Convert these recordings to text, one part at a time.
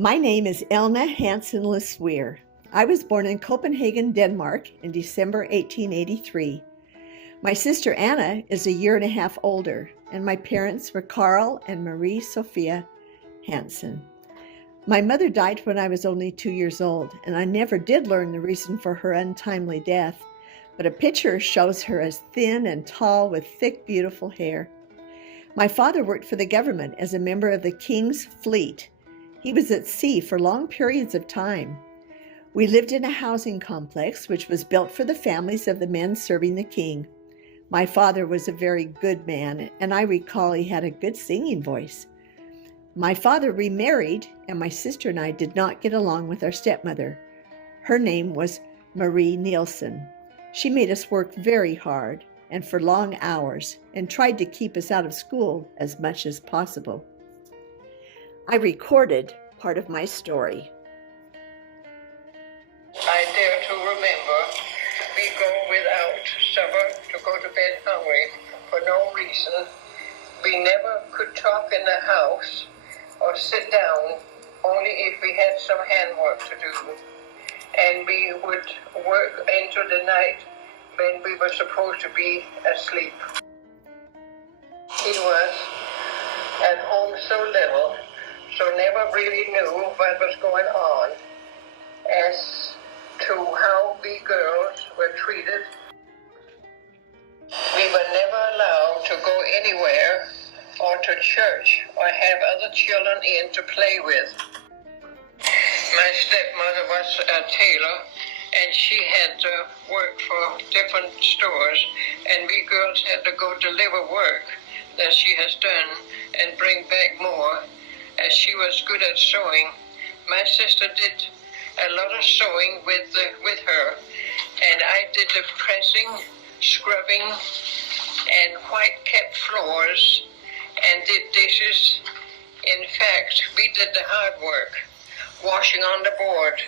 My name is Elna Hansen LeSueur. I was born in Copenhagen, Denmark in December 1883. My sister Anna is a year and a half older, and my parents were Carl and Marie Sophia Hansen. My mother died when I was only 2 years old, and I never did learn the reason for her untimely death, but a picture shows her as thin and tall with thick, beautiful hair. My father worked for the government as a member of the King's Fleet. He was at sea for long periods of time. We lived in a housing complex which was built for the families of the men serving the king. My father was a very good man, and I recall he had a good singing voice. My father remarried, and my sister and I did not get along with our stepmother. Her name was Marie Nielsen. She made us work very hard and for long hours and tried to keep us out of school as much as possible. I recorded part of my story. I dare to remember we go without supper to go to bed hungry for no reason. We never could talk in the house or sit down, only if we had some handwork to do. And we would work into the night when we were supposed to be asleep. He was at home so little, so never really knew what was going on as to how we girls were treated. We were never allowed to go anywhere or to church or have other children in to play with. My stepmother was a tailor, and she had to work for different stores, and we girls had to go deliver work that she has done and bring back more, as she was good at sewing. My sister did a lot of sewing with her, and I did the pressing, scrubbing, and white-kept floors, and did dishes. In fact, we did the hard work, washing on the board,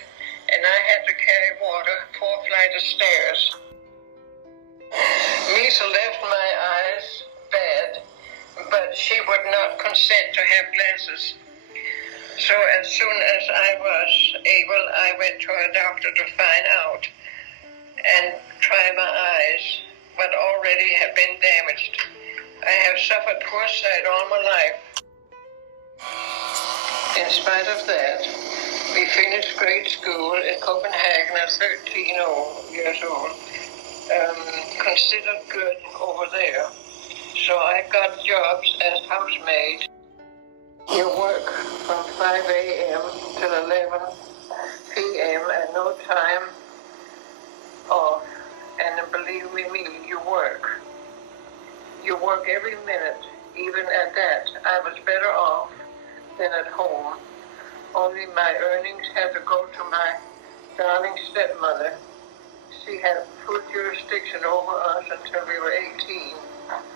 and I had to carry water 4 flights of stairs. Lisa left my eyes bad, but she would not consent to have glasses. So as soon as I was able, I went to a doctor to find out and try my eyes, but already have been damaged. I have suffered poor sight all my life. In spite of that, we finished grade school in Copenhagen at 13 years old, considered good over there. So I got jobs as housemaid. You work from 5 a.m. till 11 p.m. and no time off. And believe me, you work. You work every minute. Even at that, I was better off than at home. Only my earnings had to go to my darling stepmother. She had full jurisdiction over us until we were 18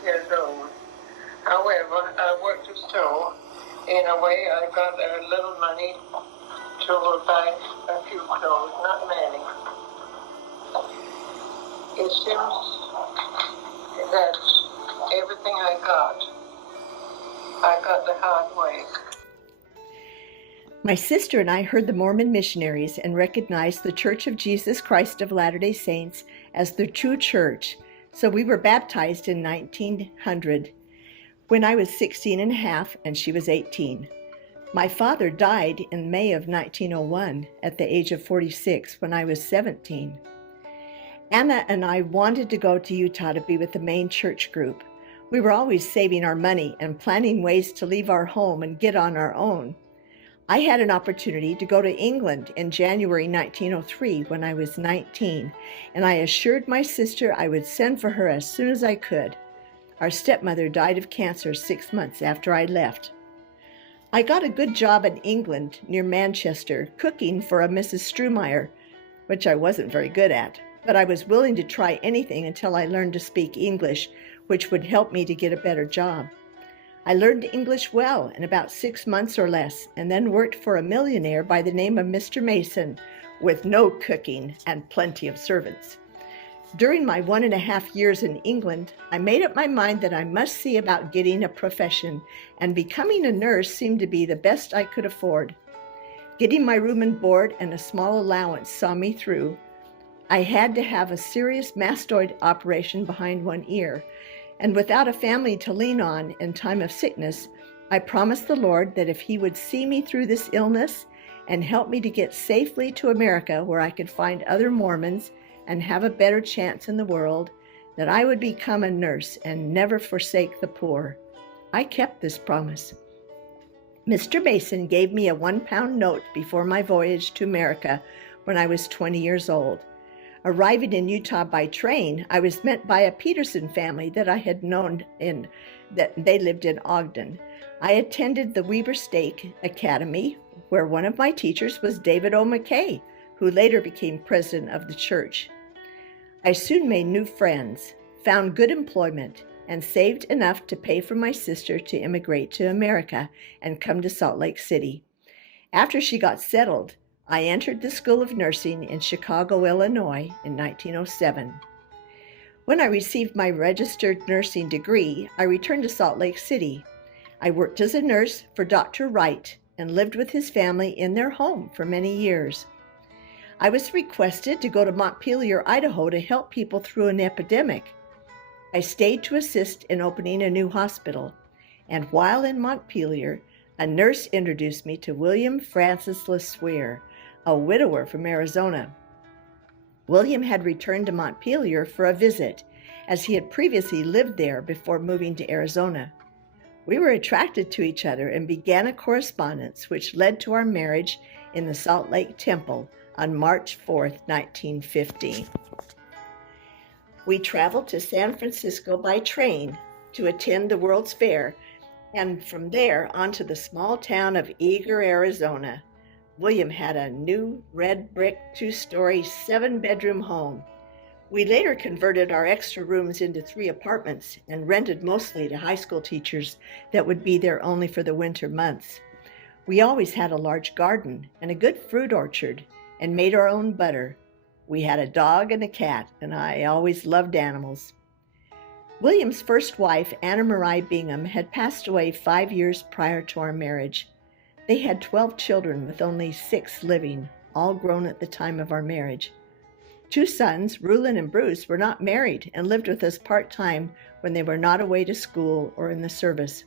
years old. However, I worked as so. In a way, I got a little money to buy a few clothes, not many. It seems that everything I got the hard way. My sister and I heard the Mormon missionaries and recognized the Church of Jesus Christ of Latter-day Saints as the true church, so we were baptized in 1900 when I was 16 and a half and she was 18. My father died in May of 1901 at the age of 46 when I was 17. Anna and I wanted to go to Utah to be with the main church group. We were always saving our money and planning ways to leave our home and get on our own. I had an opportunity to go to England in January 1903 when I was 19, and I assured my sister I would send for her as soon as I could. Our stepmother died of cancer 6 months after I left. I got a good job in England near Manchester, cooking for a Mrs. Strumeyer, which I wasn't very good at, but I was willing to try anything until I learned to speak English, which would help me to get a better job. I learned English well in about 6 months or less, and then worked for a millionaire by the name of Mr. Mason, with no cooking and plenty of servants. During my 1.5 years in England, I made up my mind that I must see about getting a profession, and becoming a nurse seemed to be the best I could afford. Getting my room and board and a small allowance saw me through. I had to have a serious mastoid operation behind one ear, and without a family to lean on in time of sickness, I promised the Lord that if He would see me through this illness and help me to get safely to America where I could find other Mormons and have a better chance in the world, that I would become a nurse and never forsake the poor. I kept this promise. Mr. Mason gave me a 1-pound note before my voyage to America when I was 20 years old. Arriving in Utah by train, I was met by a Peterson family that I had known that they lived in Ogden. I attended the Weber Stake Academy, where one of my teachers was David O. McKay, who later became president of the church. I soon made new friends, found good employment, and saved enough to pay for my sister to immigrate to America and come to Salt Lake City. After she got settled, I entered the School of Nursing in Chicago, Illinois in 1907. When I received my registered nursing degree, I returned to Salt Lake City. I worked as a nurse for Dr. Wright and lived with his family in their home for many years. I was requested to go to Montpelier, Idaho to help people through an epidemic. I stayed to assist in opening a new hospital, and while in Montpelier, a nurse introduced me to William Francis LeSueur, a widower from Arizona. William had returned to Montpelier for a visit, as he had previously lived there before moving to Arizona. We were attracted to each other and began a correspondence which led to our marriage in the Salt Lake Temple on March 4th, 1915. We traveled to San Francisco by train to attend the World's Fair, and from there on to the small town of Eagar, Arizona. William had a new red brick 2-story 7-bedroom home. We later converted our extra rooms into 3 apartments and rented mostly to high school teachers that would be there only for the winter months. We always had a large garden and a good fruit orchard and made our own butter. We had a dog and a cat, and I always loved animals. William's first wife, Anna Marie Bingham, had passed away 5 years prior to our marriage. They had 12 children with only 6 living, all grown at the time of our marriage. 2 sons, Rulon and Bruce, were not married and lived with us part-time when they were not away to school or in the service.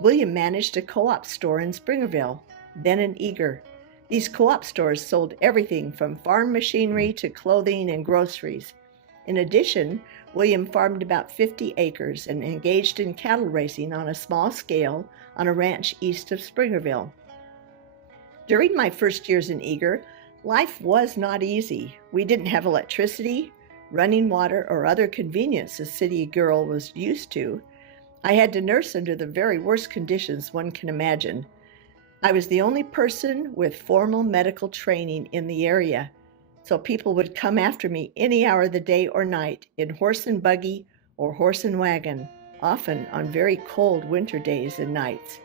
William managed a co-op store in Springerville, then in Eagar. These co-op stores sold everything from farm machinery to clothing and groceries. In addition, William farmed about 50 acres and engaged in cattle racing on a small scale on a ranch east of Springerville. During my first years in Eagar, life was not easy. We didn't have electricity, running water, or other convenience a city girl was used to. I had to nurse under the very worst conditions one can imagine. I was the only person with formal medical training in the area, so people would come after me any hour of the day or night in horse and buggy or horse and wagon, often on very cold winter days and nights.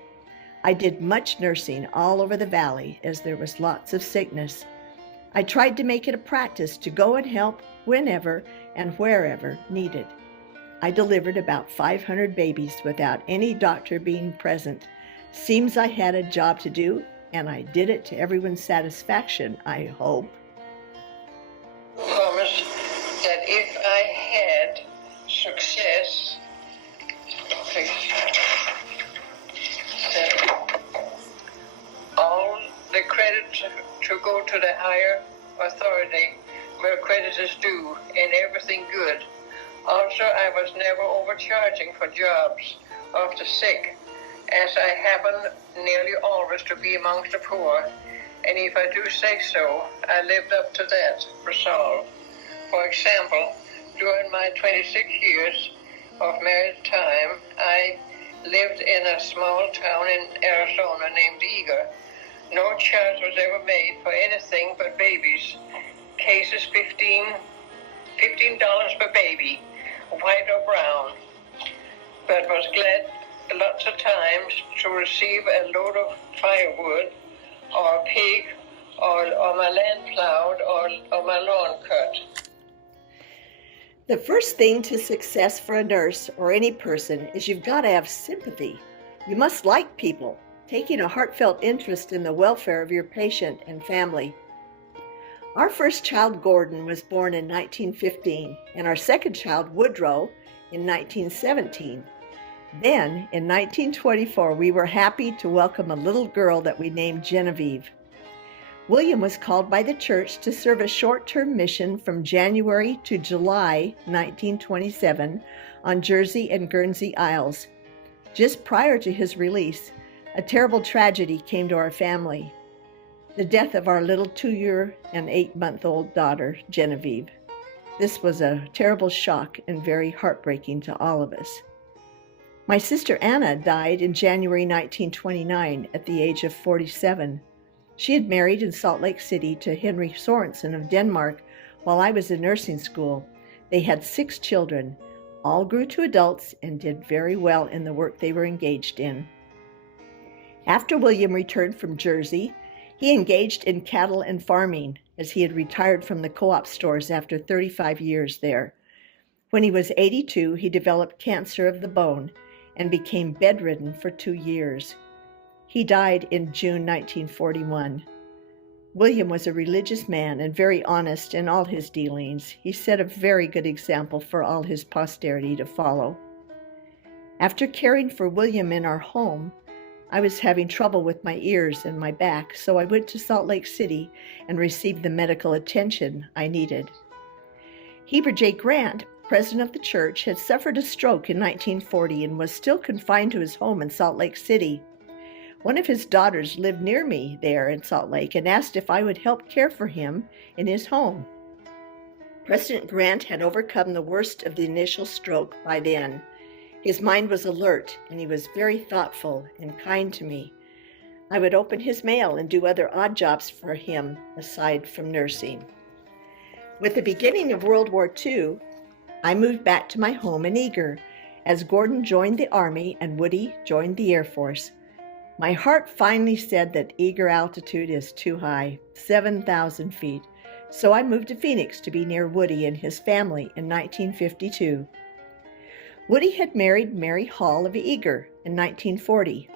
I did much nursing all over the valley as there was lots of sickness. I tried to make it a practice to go and help whenever and wherever needed. I delivered about 500 babies without any doctor being present. Seems I had a job to do, and I did it to everyone's satisfaction, I hope. Promise that if I had success, that all the credit to go to the higher authority where credit is due and everything good. Also, I was never overcharging for jobs after sick, as I happen nearly always to be amongst the poor, and if I do say so, I lived up to that resolve. For example, during my 26 years of married time, I lived in a small town in Arizona named Eagar. No charge was ever made for anything but babies. Cases $15 per baby, white or brown, but was glad lots of times to receive a load of firewood or a pig or my land plowed or my lawn cut. The first thing to success for a nurse or any person is you've got to have sympathy. You must like people. taking a heartfelt interest in the welfare of your patient and family. Our first child, Gordon, was born in 1915, and our second child, Woodrow, in 1917. Then, in 1924, we were happy to welcome a little girl that we named Genevieve. William was called by the church to serve a short-term mission from January to July 1927 on Jersey and Guernsey Isles. Just prior to his release, a terrible tragedy came to our family: the death of our little 2-year and 8-month-old daughter, Genevieve. This was a terrible shock and very heartbreaking to all of us. My sister Anna died in January 1929 at the age of 47. She had married in Salt Lake City to Henry Sorensen of Denmark while I was in nursing school. They had 6 children. All grew to adults and did very well in the work they were engaged in. After William returned from Jersey, he engaged in cattle and farming, as he had retired from the co-op stores after 35 years there. When he was 82, he developed cancer of the bone and became bedridden for 2 years. He died in June 1941. William was a religious man and very honest in all his dealings. He set a very good example for all his posterity to follow. After caring for William in our home, I was having trouble with my ears and my back, so I went to Salt Lake City and received the medical attention I needed. Heber J. Grant, president of the church, had suffered a stroke in 1940 and was still confined to his home in Salt Lake City. One of his daughters lived near me there in Salt Lake and asked if I would help care for him in his home. President Grant had overcome the worst of the initial stroke by then. His mind was alert, and he was very thoughtful and kind to me. I would open his mail and do other odd jobs for him aside from nursing. With the beginning of World War II, I moved back to my home in Eager, as Gordon joined the Army and Woody joined the Air Force. My heart finally said that Eager altitude is too high, 7,000 feet, so I moved to Phoenix to be near Woody and his family in 1952. Woody had married Mary Hall of Eager in 1940.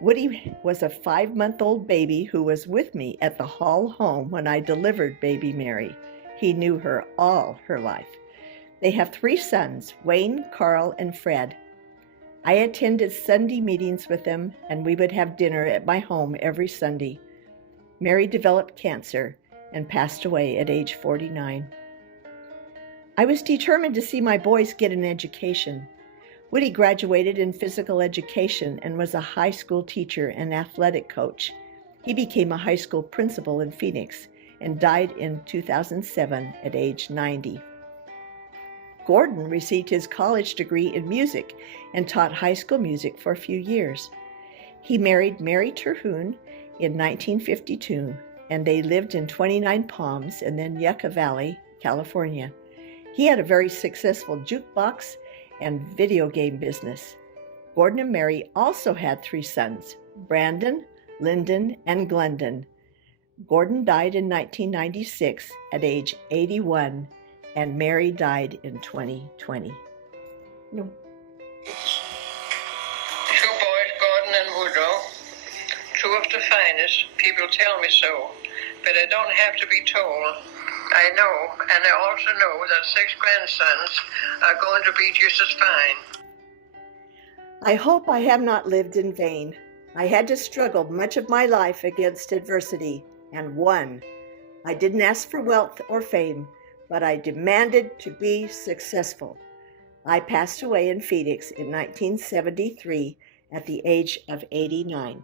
Woody was a 5-month-old baby who was with me at the Hall home when I delivered baby Mary. He knew her all her life. They have 3 sons, Wayne, Carl, and Fred. I attended Sunday meetings with them, and we would have dinner at my home every Sunday. Mary developed cancer and passed away at age 49. I was determined to see my boys get an education. Woody graduated in physical education and was a high school teacher and athletic coach. He became a high school principal in Phoenix and died in 2007 at age 90. Gordon received his college degree in music and taught high school music for a few years. He married Mary Terhune in 1952, and they lived in 29 Palms and then Yucca Valley, California. He had a very successful jukebox and video game business. Gordon and Mary also had 3 sons, Brandon, Lyndon, and Glendon. Gordon died in 1996 at age 81, and Mary died in 2020. No. 2 boys, Gordon and Woodrow, 2 of the finest. People tell me so, but I don't have to be told. I know, and I also know that 6 grandsons are going to be just as fine. I hope I have not lived in vain. I had to struggle much of my life against adversity, and won. I didn't ask for wealth or fame, but I demanded to be successful. I passed away in Phoenix in 1973 at the age of 89.